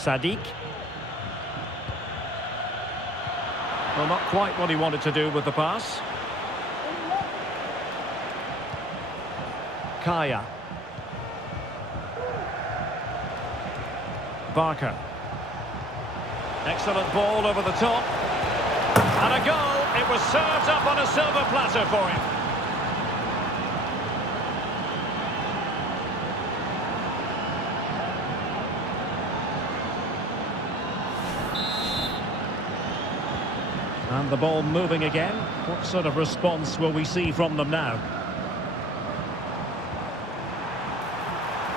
Sadiq. Well, not quite what he wanted to do with the pass. Kaya. Barker. Excellent ball over the top. And a goal. It was served up on a silver platter for him. And the ball moving again. What sort of response will we see from them now?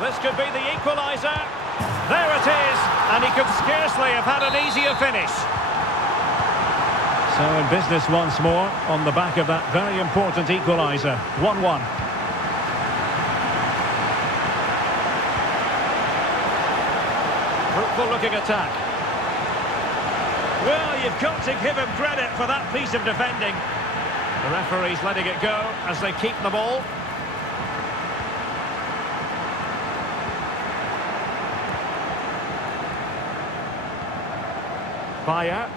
This could be the equaliser. There it is. And he could scarcely have had an easier finish. So in business once more on the back of that very important equaliser. 1-1. Fruitful looking attack. Well, you've got to give him credit for that piece of defending. The referee's letting it go as they keep the ball. Bayer.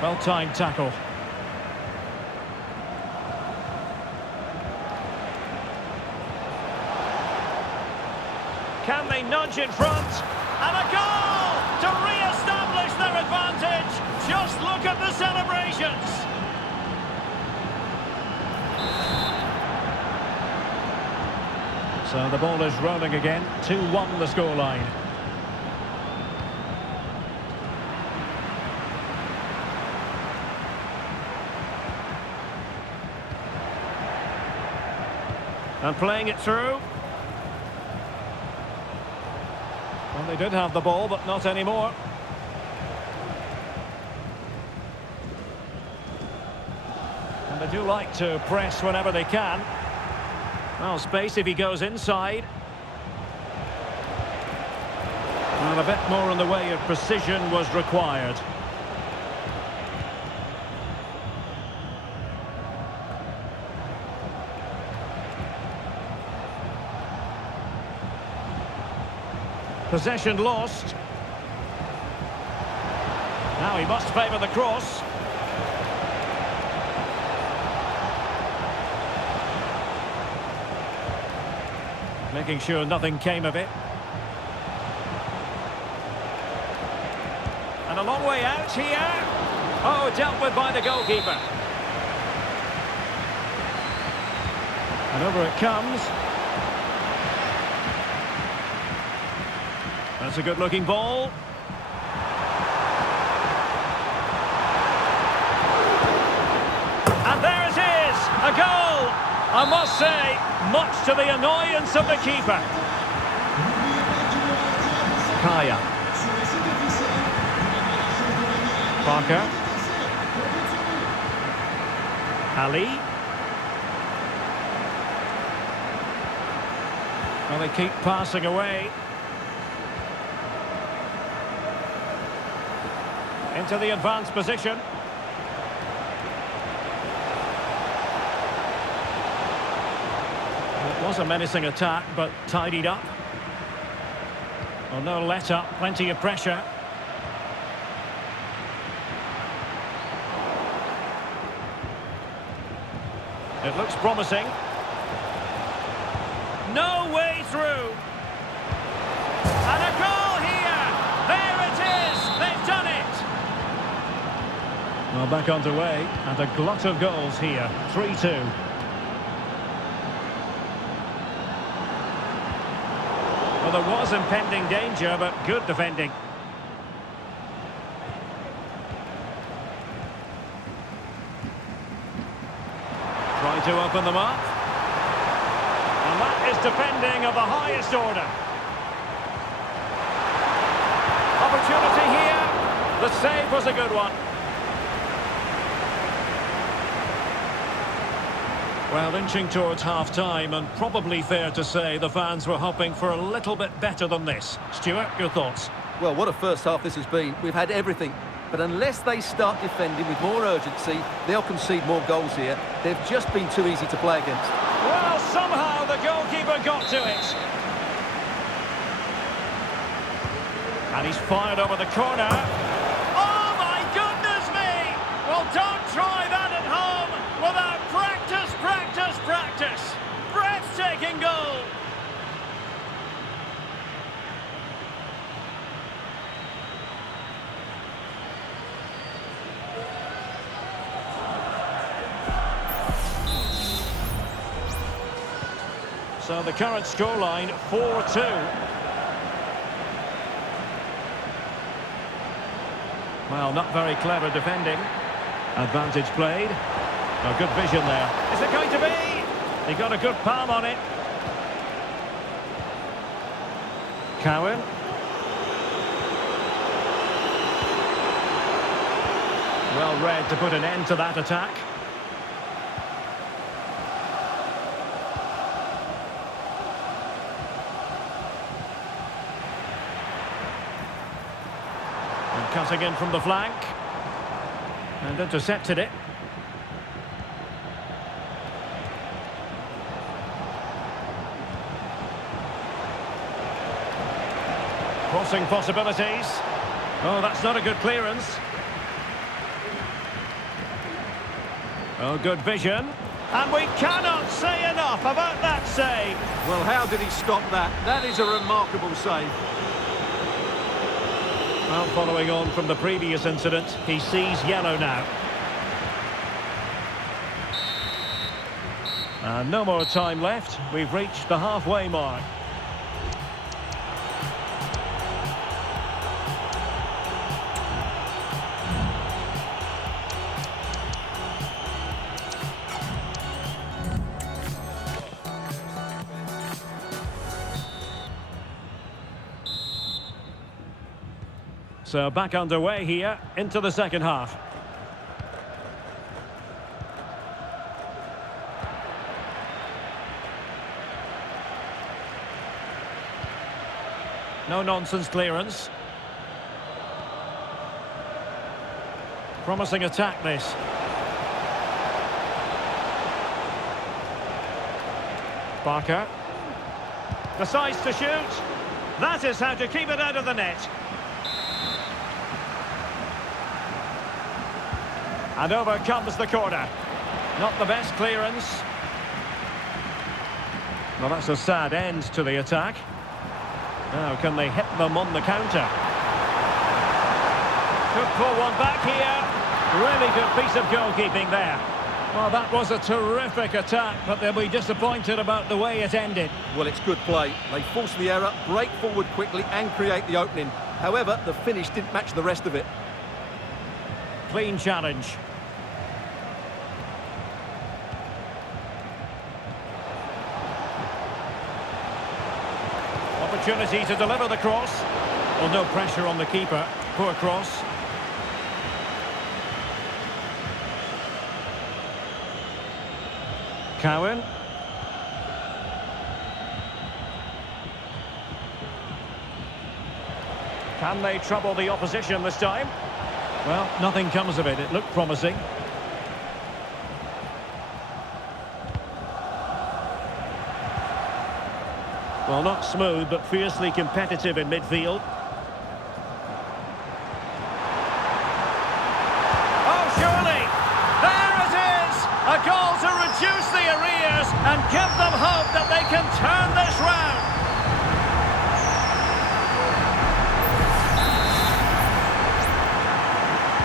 Well-timed tackle. Can they nudge in front? And a goal to re-establish their advantage. Just look at the celebrations. So the ball is rolling again. 2-1 the scoreline. And playing it through. Well, they did have the ball, but not anymore. And they do like to press whenever they can. Well, space if he goes inside. And a bit more in the way of precision was required. Possession lost. Now he must favour the cross. Making sure nothing came of it. And a long way out here. Oh, dealt with by the goalkeeper. And over it comes. That's a good-looking ball. And there it is, a goal. I must say, much to the annoyance of the keeper. Kaya. Barker. Ali. Well, they keep passing away. Into the advanced position. It was a menacing attack, but tidied up. Well, no let-up, plenty of pressure. It looks promising. No way through. And a goal here! There it is! They've done it! Well, back underway, and a glut of goals here. 3-2. Well, there was impending danger, but good defending. Try to open them up. And that is defending of the highest order. Opportunity here. The save was a good one. Well, inching towards half-time, and probably fair to say the fans were hoping for a little bit better than this. Stuart, your thoughts? Well, what a first half this has been. We've had everything. But unless they start defending with more urgency, they'll concede more goals here. They've just been too easy to play against. Well, somehow the goalkeeper got to it. And he's fired over the corner. Oh, my goodness me! Well, don't try that at home without practice, practice, practice. Breathtaking goal. So the current scoreline, 4-2. Well, not very clever defending. Advantage played. A good vision there. Is it going to be? He got a good palm on it. Cowan. Well read to put an end to that attack. Cutting in from the flank. And intercepted it. Crossing possibilities. Oh, that's not a good clearance. Oh, good vision. And we cannot say enough about that save. Well, how did he stop that? That is a remarkable save. Well, following on from the previous incident, he sees yellow now. And no more time left. We've reached the halfway mark. So back underway here into the second half. No nonsense clearance. Promising attack this. Barker decides to shoot. That is how to keep it out of the net. And over comes the corner. Not the best clearance. Well, that's a sad end to the attack. Now, can they hit them on the counter? Could pull one back here. Really good piece of goalkeeping there. Well, that was a terrific attack, but they'll be disappointed about the way it ended. Well, it's good play. They force the error, break forward quickly and create the opening. However, the finish didn't match the rest of it. Clean challenge. Opportunity to deliver the cross. Well, no pressure on the keeper. Poor cross. Cowan. Can they trouble the opposition this time? Well, nothing comes of it. It looked promising. Well, not smooth, but fiercely competitive in midfield. Oh, surely! There it is! A goal to reduce the arrears and give them hope that they can turn this round.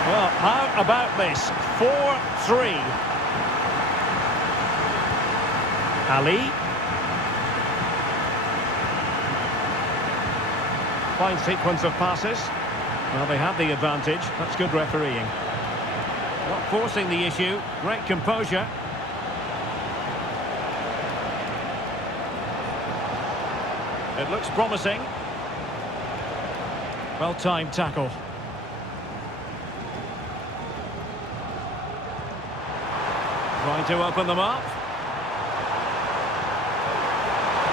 Well, how about this? 4-3. Ali. Fine sequence of passes. Well, they have the advantage. That's good refereeing. Not forcing the issue. Great composure. It looks promising. Well-timed tackle. Trying to open them up.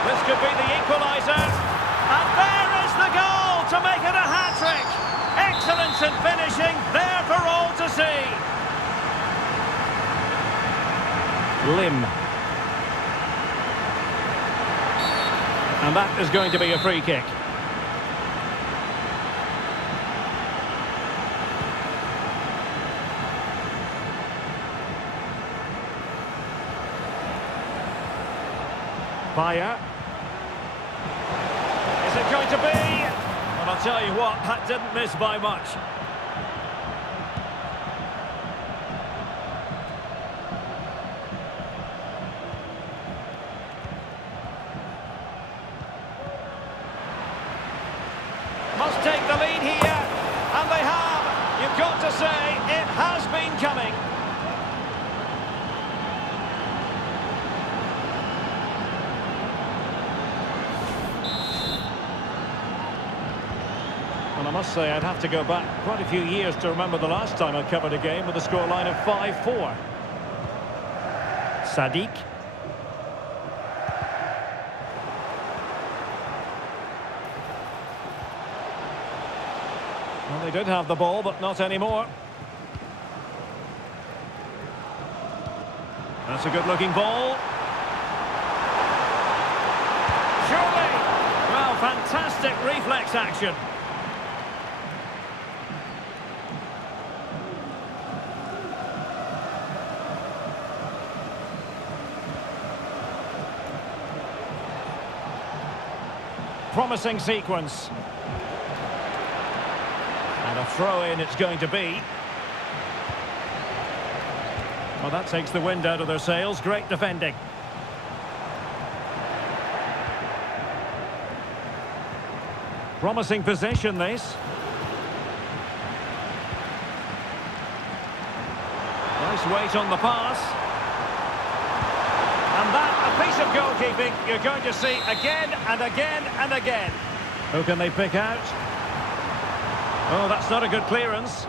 This could be the equaliser. And there is the goal to make it a hat-trick. Excellence in finishing, there for all to see. Lim. And that is going to be a free kick. Bayer. Is it going to be? Well, I'll tell you what, that didn't miss by much. Must take the lead here, and they have. You've got to say, it has been coming. And I must say, I'd have to go back quite a few years to remember the last time I covered a game with a scoreline of 5-4. Sadiq. Well, they did have the ball, but not anymore. That's a good-looking ball. Surely! Well, fantastic reflex action. Promising sequence. And a throw-in it's going to be. Well, that takes the wind out of their sails. Great defending. Promising position, this. Nice weight on the pass. And that, a piece of goalkeeping you're going to see again and again and again. Who can they pick out? Oh, that's not a good clearance.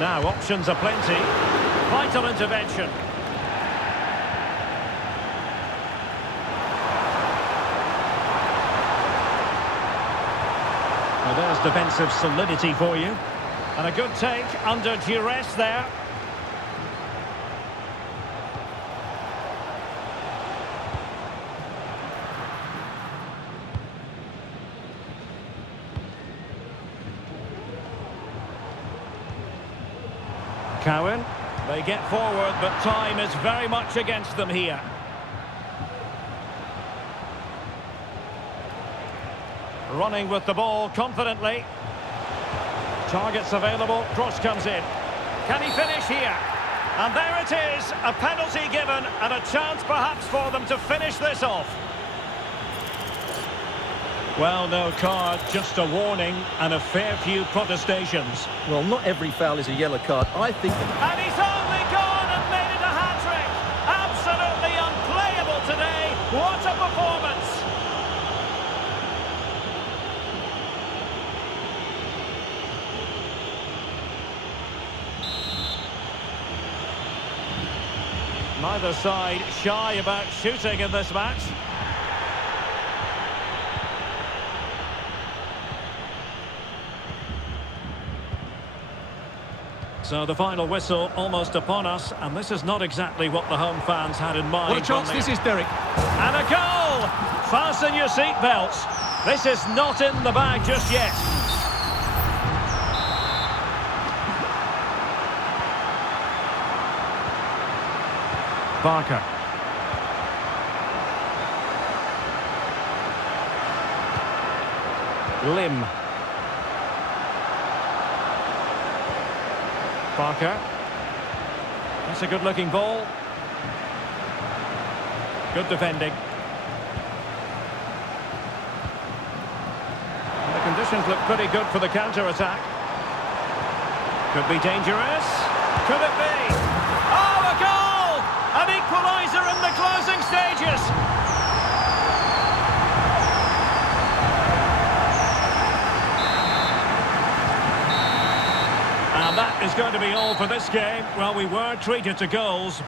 Now, options are plenty. Vital intervention. Well, there's defensive solidity for you. And a good take under duress there. Cowan, they get forward, but time is very much against them here. Running with the ball confidently. Targets available, cross comes in. Can he finish here? And there it is, a penalty given and a chance perhaps for them to finish this off. Well, no card, just a warning and a fair few protestations. Well, not every foul is a yellow card. I think... And he's only gone and made it a hat-trick. Absolutely unplayable today. What a performance. Neither side shy about shooting in this match. So the final whistle almost upon us, and this is not exactly what the home fans had in mind. What a chance this is, Derek. And a goal! Fasten your seatbelts. This is not in the bag just yet. Barker. Lim. Barker. That's a good-looking ball. Good defending. And the conditions look pretty good for the counter-attack. Could be dangerous. Could it be? Oh, a goal! An equaliser in the closing stages. And that is going to be all for this game. Well, we were treated to goals.